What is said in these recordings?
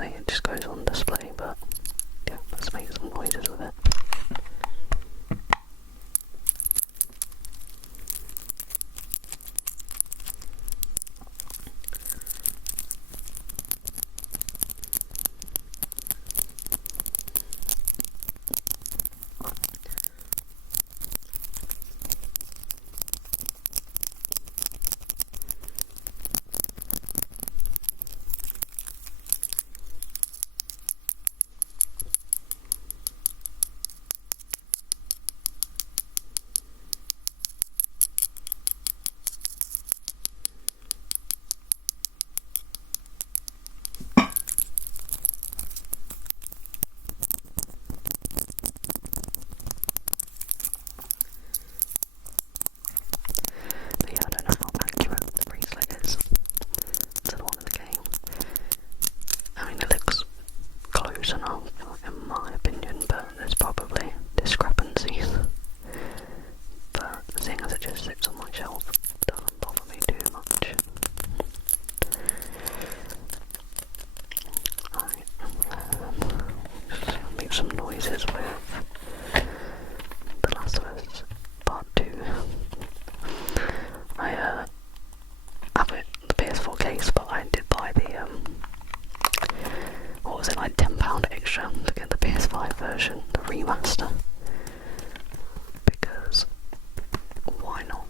obviously it just goes on display, but yeah, let's make some noises with it. In my opinion, but there's probably discrepancies. But seeing as it just sits on my shelf, it doesn't bother me too much. Just make some noises with The Last of Us Part 2. I have it, the PS4 case, but I did buy the what was it, like £10 extra to get the PS5 version, the remaster, because why not?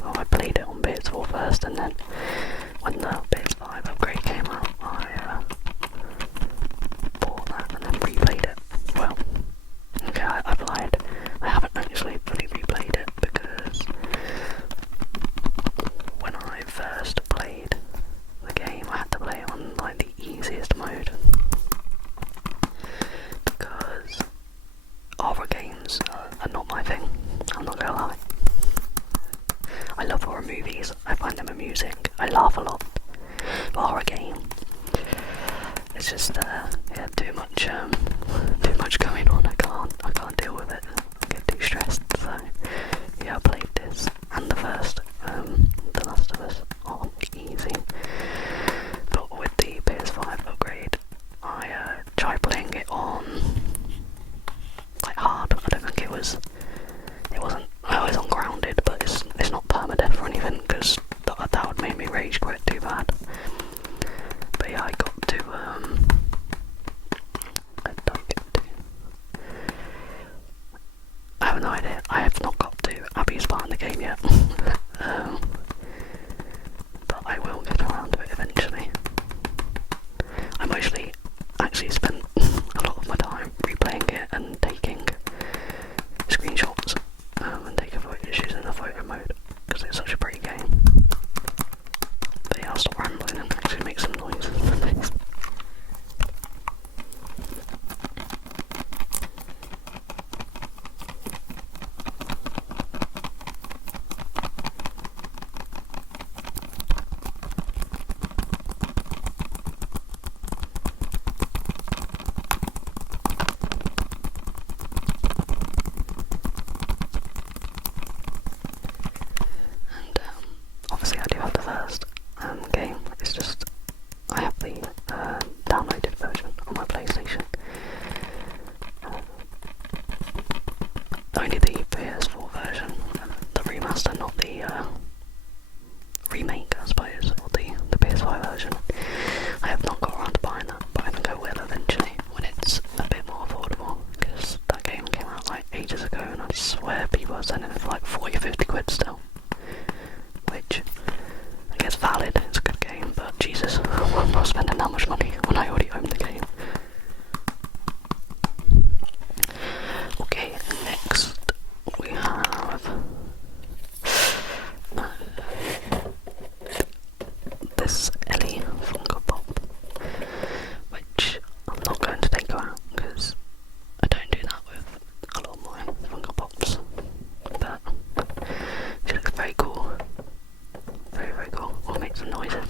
Well, I played it on PS4 first, and then when the PS5 upgrade came out, I bought that and then replayed it. Well, okay, I've lied, I haven't actually fully replayed it, because when I first played the game, I had to play it on like the easiest mode, because horror games are not my thing, I'm not gonna lie. I love horror movies, I find them amusing, I laugh a lot, but horror game, it's just yeah, too much going on. I can't deal with it, I get too stressed. So yeah, I played this and the first The Last of Us on easy, but with the PS5 upgrade I tried playing it on like hard. I don't think it wasn't, I was on grounded, but it's not permadeath or anything, because that would make me rage quit too bad. But yeah, I got to I have no idea, I have not got to Abby's part in the game yet. But I will get around to it eventually. I mostly actually spent a lot of my time replaying it and taking screenshots and taking photos using the photo mode, because it's such a pretty game. But yeah, I'll stop rambling and actually make some noise. Obviously I do have the first game, it's just I have the downloaded version on my PlayStation. Only the PS4 version, the remaster, not the remake I suppose, or the PS5 version. I have not got around to buying that, but I think I will eventually when it's a bit more affordable, because that game came out like ages ago and I swear people are selling it for like 40 or 50 quid still. Which I guess valid, it's a good game, but Jesus, I'm not spending that much money when I already own the game. Okay, next we have this Ellie Funko Pop, which I'm not going to take her out because I don't do that with a lot of my Funko Pops, but she looks very cool. Very, very cool. We'll make some noises.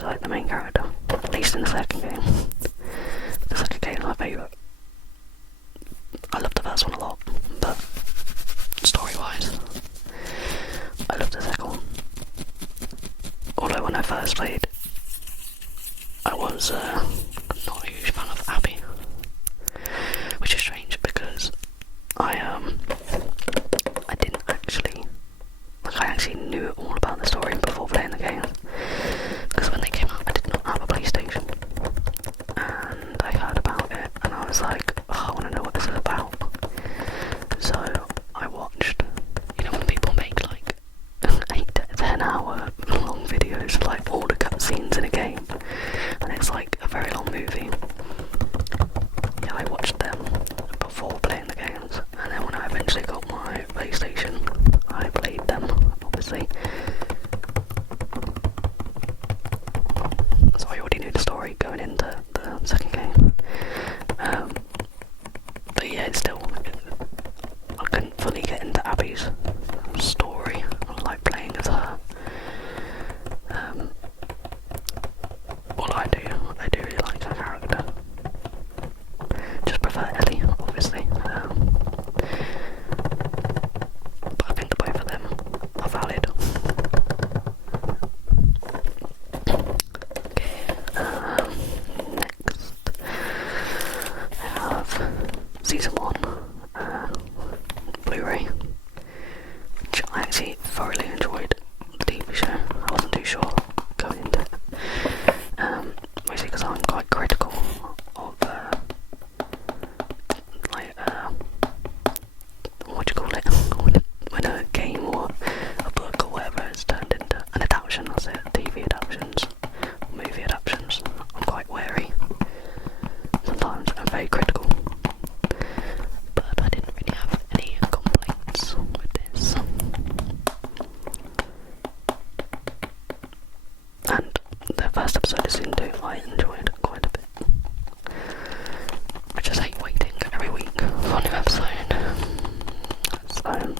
she's like the main character, at least in the second game. The second game is my favourite. I love the first one a lot, but story-wise, I love the second one. Although when I first played, I was not a huge fan of Abby, which is strange because I didn't actually, I actually knew all about the story before playing the game, because when they came out I did not have a PlayStation, and I heard about it and I was like, oh, I want to know what this is about. So I watched, you know when people make like 8 to 10 hour long videos of like all the cutscenes in a game, and it's like a very long movie. Yeah, I watched them before playing the games, and then when I eventually got my PlayStation, I played them, obviously. So I already knew the story going into the second game. But yeah, it's still, I couldn't fully get into Abby's story. I like playing as her. Well, I do really like her character. Just prefer Ellie, obviously. But I think both of them are valid. Okay, next I have Season 1 Blu-ray, which I actually thoroughly enjoyed the TV show. I wasn't too sure going into it. Mostly because I'm quite critical of what do you call it? When a game or a book or whatever is turned into an adaptation, that's it, TV adaptations, or movie adaptations. I'm quite wary. Sometimes I'm very critical. But I didn't really have any complaints with this. And the first episode of Season 2 I enjoyed quite a bit. I just hate waiting every week for a new episode. So,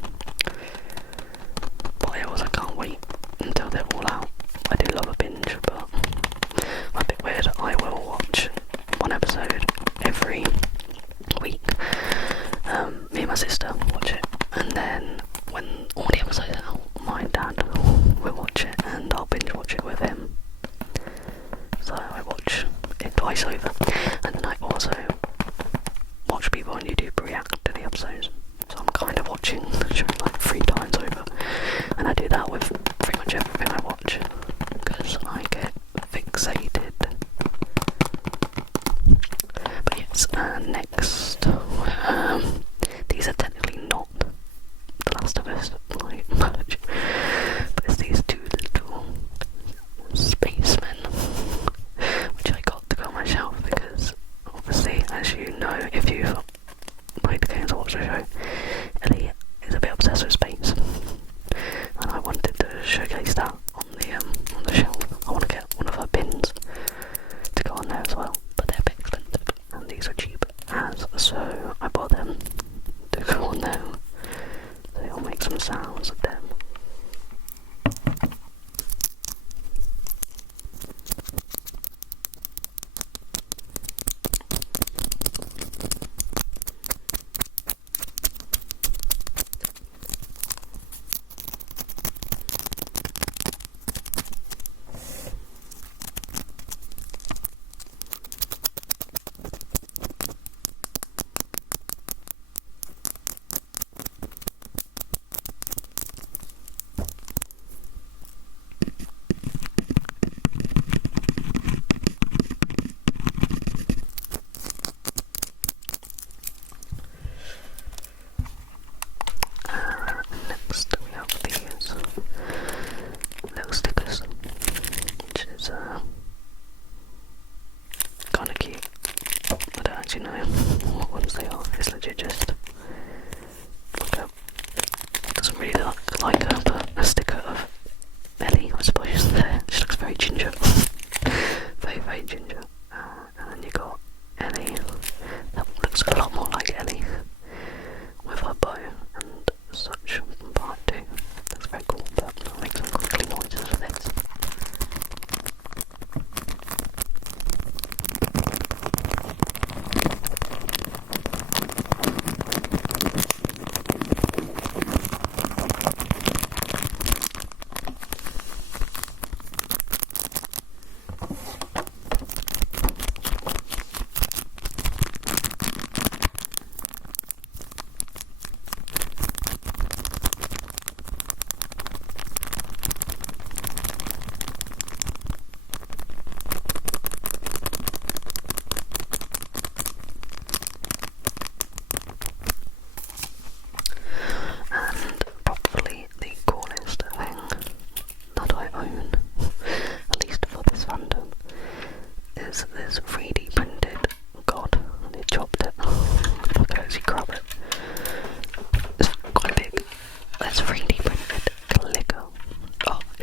but I also can't wait until they're all out. I do love a binge, but I'm a bit weird. I will watch one episode every week. Me and my sister watch it, and then when all the episodes are out, my dad will watch it, and I'll binge watch it with him. So I watch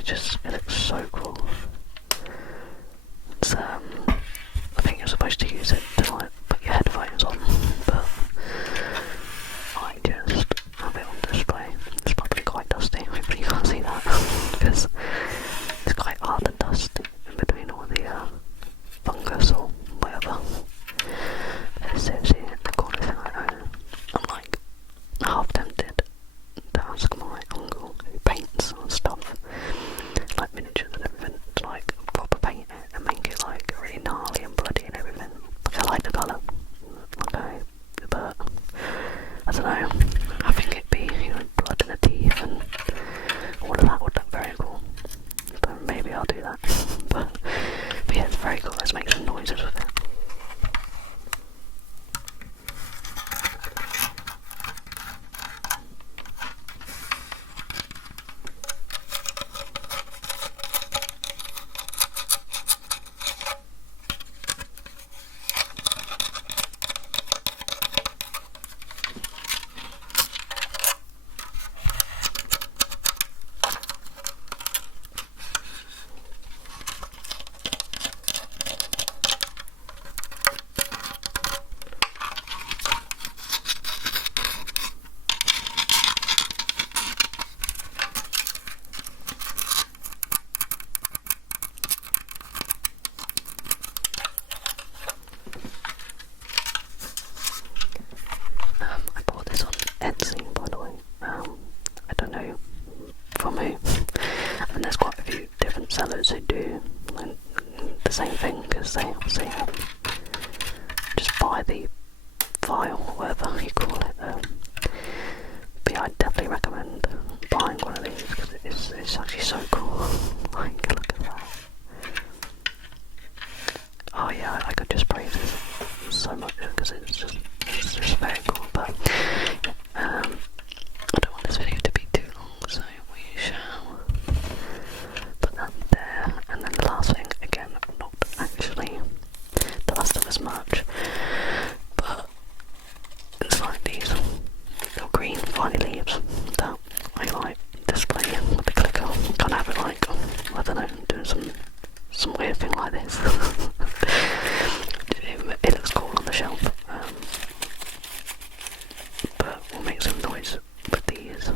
it looks so cool. It's I think you're supposed to use it to like put your headphones on, but I just have it on display. It's probably quite dusty, hopefully you can't see that, because it's quite hard to dust in between all the fungus or whatever. But seriously, the coolest thing I own. I'm like half tempted to ask my uncle who paints and stuff, like miniatures and everything, to like proper paint it and make it like really gnarly and bloody and everything. Like, I like the colour, okay, but I don't know, I think it'd be, you know, blood in the teeth and all of that would look very cool. So maybe I'll do that. But yeah, it's very cool. Let's make some noises with it. Sellers who do the same thing, because they obviously just buy the file, whatever you call it. But yeah, I'd definitely recommend buying one of these because it's actually so cool. Like, look at that. Oh yeah, I could just praise it so much because it's just very cool. But I don't want this video to be too long, so we shall put that there. And then the last thing, again, not actually the Last of Us merch, but it's like these little green viney leaves that I like display with the clicker. Kind of have it like, I don't know, doing some weird thing like this. It looks cool on the shelf, but we'll make some noise with these.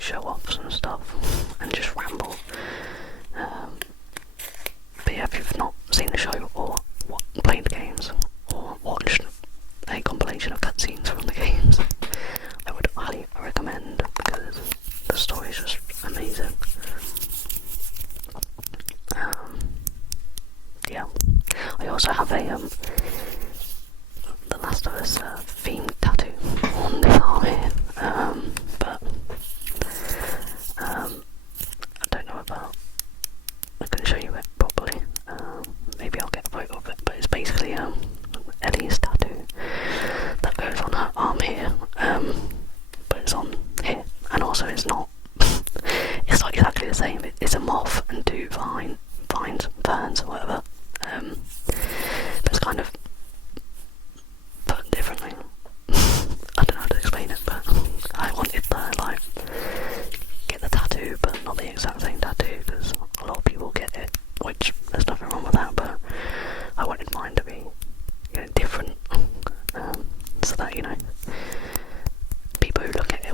Show offs and stuff and just ramble. But yeah, if you've not seen the show or played the games or watched a compilation of cutscenes from the games, I would highly recommend because the story is just amazing. Yeah, I also have a The Last of Us themed tattoo on this arm here, but I don't know about, I can show you it properly, maybe I'll get a photo of it, but it's basically Ellie's tattoo that goes on her arm here, but it's on here, and also it's not, it's not exactly the same, it's a moth and two ferns or whatever, but it's kind of put differently. I don't know how to explain it, but I wanted to like get the tattoo, but not the exact same tattoo, because a lot of people get it, which there's nothing wrong with that, but I wanted mine to be, you know, different, so that, you know, people who look at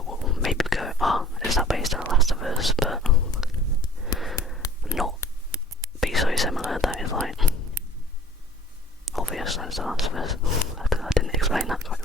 Just those answers. I didn't explain that quite